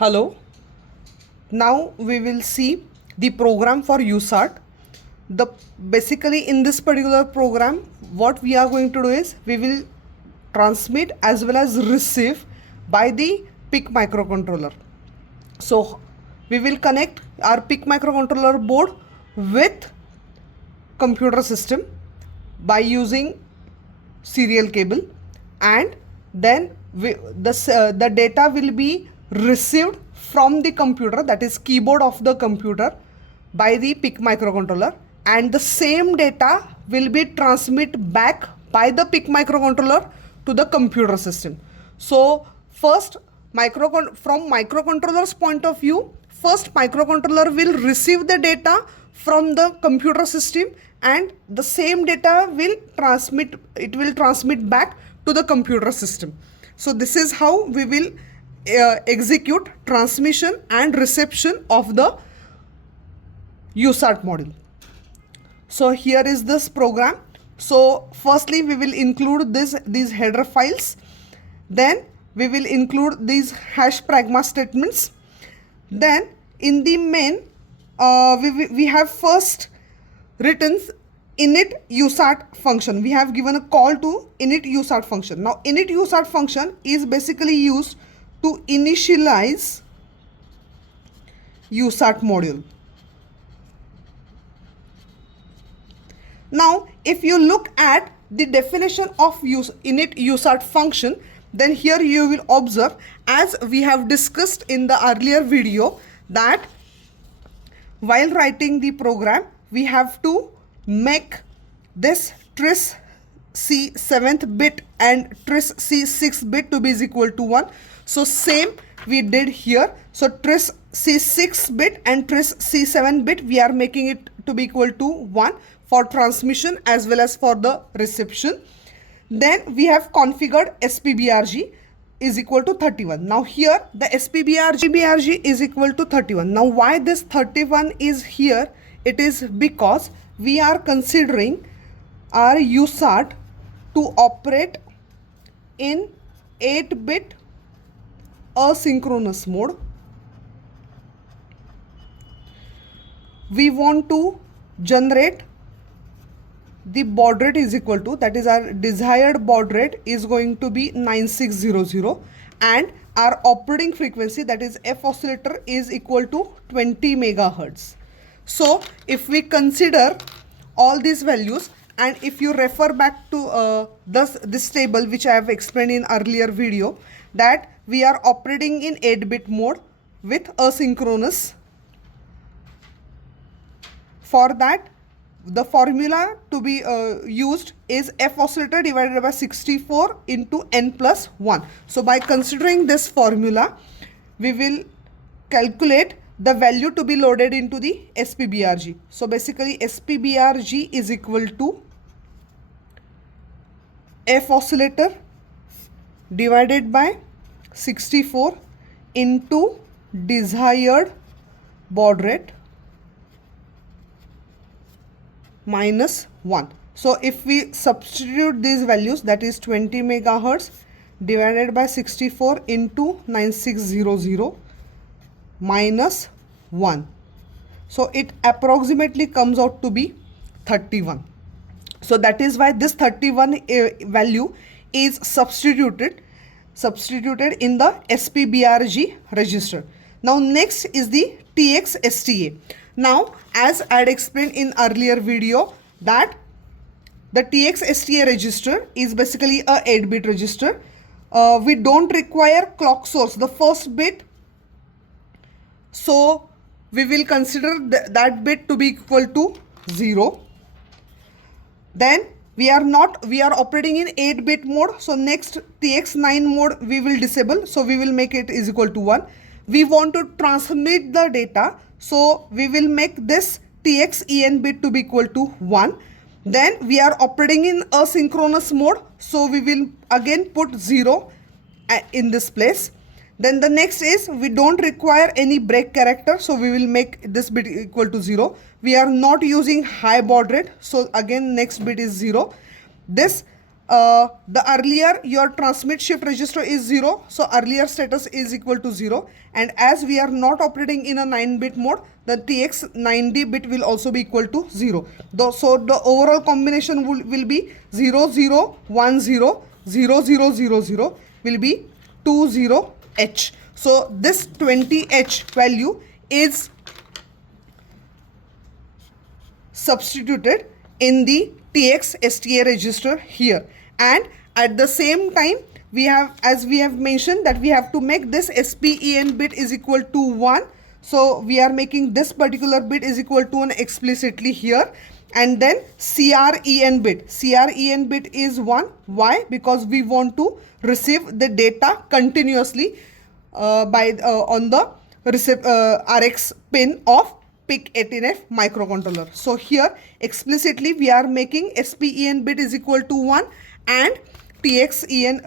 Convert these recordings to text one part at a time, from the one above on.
Hello. Now we will see the program for USART. Basically in this particular program, what we are going to do is we will transmit as well as receive by the PIC microcontroller. So we will connect our PIC microcontroller board with computer system by using serial cable, and then the data will be received from the computer, that is keyboard of the computer, by the PIC microcontroller, and the same data will be transmitted back by the PIC microcontroller to the computer system. So first, from microcontroller's point of view, first microcontroller will receive the data from the computer system, and the same data will transmit back to the computer system. So this is how we will execute transmission and reception of the USART module. So here is this program. So firstly we will include these header files, then we will include these hash pragma statements. Then in the main we have first written init USART function. We have given a call to init USART function. Now init USART function is basically used to initialize USART module. Now if you look at the definition of init USART function, then here you will observe, as we have discussed in the earlier video, that while writing the program we have to make this tris c 7th bit and tris c 6th bit to be is equal to 1. So same we did here. So tris c 6th bit and tris c 7th bit we are making it to be equal to 1 for transmission as well as for the reception. Then we have configured SPBRG is equal to 31. Now here the SPBRG is equal to 31. Now why this 31 is here? It is because we are considering our USART to operate in 8-bit asynchronous mode. We want to generate the baud rate is equal to, that is our desired baud rate is going to be 9600, and our operating frequency, that is F oscillator, is equal to 20 megahertz. So if we consider all these values, and if you refer back to this table which I have explained in earlier video, that we are operating in 8-bit mode with asynchronous. For that, the formula to be used is F oscillator divided by 64 into n plus 1. So by considering this formula, we will calculate the value to be loaded into the SPBRG. So basically SPBRG is equal to F oscillator divided by 64 into desired baud rate minus 1. So if we substitute these values, that is 20 megahertz divided by 64 into 9600 minus 1. So it approximately comes out to be 31. So that is why this 31 value is substituted in the SPBRG register. Now next is the TXSTA. Now as I had explained in earlier video, that the TXSTA register is basically a 8-bit register. We don't require clock source, the first bit. So we will consider that bit to be equal to 0. Then we are operating in 8-bit mode. So next TX9 mode we will disable. So we will make it is equal to 1. We want to transmit the data. So we will make this TXEN bit to be equal to 1. Then we are operating in asynchronous mode. So we will again put 0 in this place. Then the next is we don't require any break character. So we will make this bit equal to 0. We are not using high baud rate. So again next bit is 0. This the earlier your transmit shift register is 0, so earlier status is equal to 0, and as we are not operating in a 9-bit mode, the TX 90 bit will also be equal to 0. So the overall combination will be 0 0 1 0 0 0 0 0 will be 20H. So this 20H value is substituted in the TX STA register here, and at the same time we have, as we have mentioned, that we have to make this SPEN bit is equal to 1. So we are making this particular bit is equal to 1 explicitly here, and then CREN bit is 1. Why? Because we want to receive the data continuously on the RX pin of PIC18F microcontroller. So here explicitly we are making SPEN bit is equal to 1 and CREN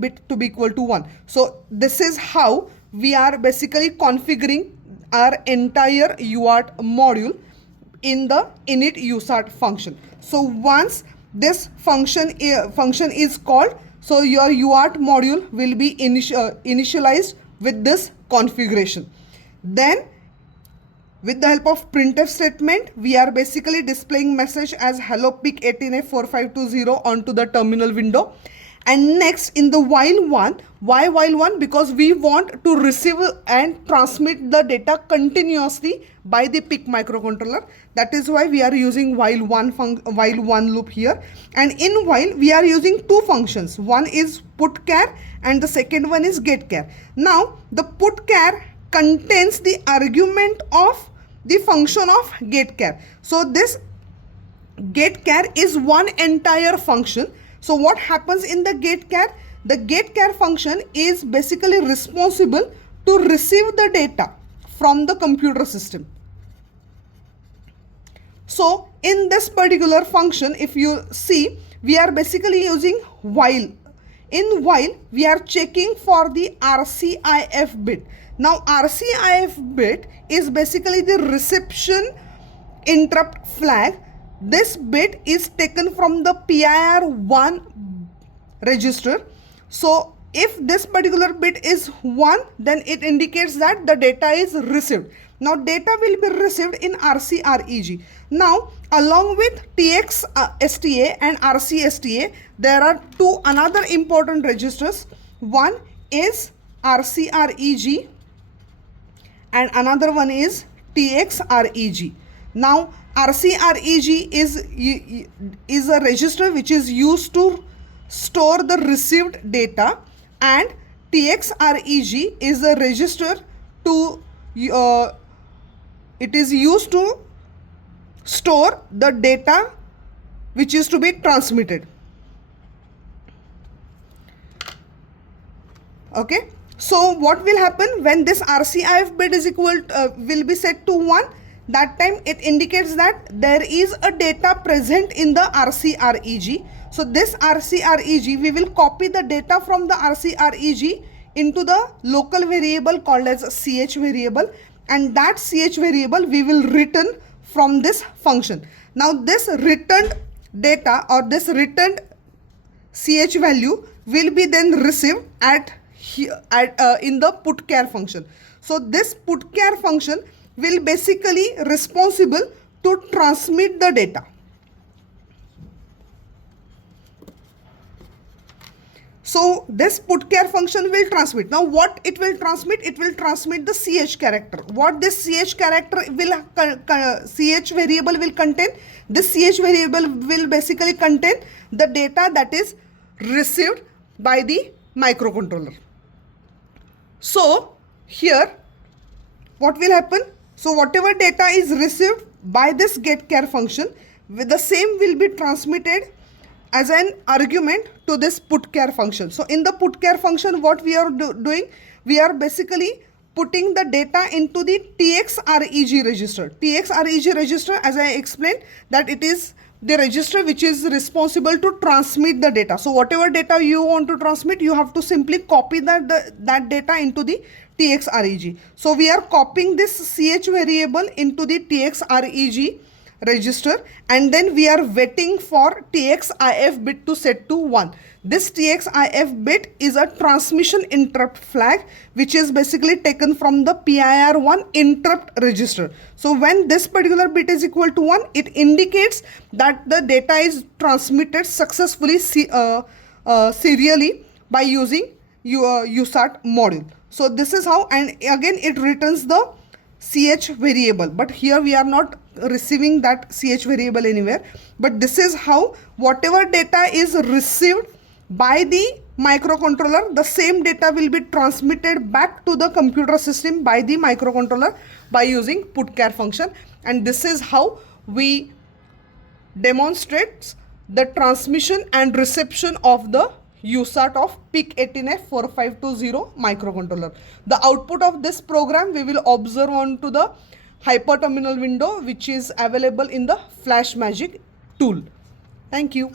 bit to be equal to 1. So this is how we are basically configuring our entire UART module in the init USART function. So once this function is called, so your UART module will be initialized with this configuration. Then with the help of printf statement, we are basically displaying message as hello PIC18F4520 onto the terminal window. And next in the while one, why while one? Because we want to receive and transmit the data continuously by the PIC microcontroller. That is why we are using while one loop here. And in while we are using two functions. One is putchar and the second one is getchar. Now the putchar contains the argument of the function of getchar. So this getchar is one entire function. So what happens in the getchar? The getchar function is basically responsible to receive the data from the computer system. So in this particular function, if you see, we are basically using while. In while, we are checking for the RCIF bit. Now RCIF bit is basically the reception interrupt flag. This bit is taken from the PIR1 register. So if this particular bit is 1, then it indicates that the data is received. Now data will be received in RCREG. Now along with TX STA and RC STA, there are two another important registers. One is RCREG and another one is TXREG. Now RCREG is a register which is used to store the received data, and TXREG is a register to it is used to store the data which is to be transmitted. Okay, so what will happen when this RCIF bit is equal will be set to 1? That time it indicates that there is a data present in the RCREG. So this RCREG, we will copy the data from the RCREG into the local variable called as ch variable, and that ch variable we will return from this function. Now this returned data or this returned ch value will be then received in the putchar function. So this putchar function will basically responsible to transmit the data. So this putchar function will transmit. Now what it will transmit? It will transmit the ch character. What this ch character will ch variable will contain? This ch variable will basically contain the data that is received by the microcontroller. So here what will happen? So whatever data is received by this getchar function, with the same will be transmitted as an argument to this putchar function. So in the putchar function, what we are doing, we are basically putting the data into the TXREG register. TXREG register, as I explained, that it is the register which is responsible to transmit the data. So whatever data you want to transmit, you have to simply copy that data into the TXREG. So we are copying this ch variable into the TXREG register, and then we are waiting for TXIF bit to set to 1. This TXIF bit is a transmission interrupt flag which is basically taken from the PIR1 interrupt register. So when this particular bit is equal to 1, it indicates that the data is transmitted successfully serially by using USART module. So this is how, and again it returns the CH variable, but here we are not receiving that CH variable anywhere, but this is how whatever data is received by the microcontroller, the same data will be transmitted back to the computer system by the microcontroller by using putchar function. And this is how we demonstrate the transmission and reception of the USART of PIC18F4520 microcontroller. The output of this program we will observe onto the hyperterminal window which is available in the Flash Magic tool. Thank you.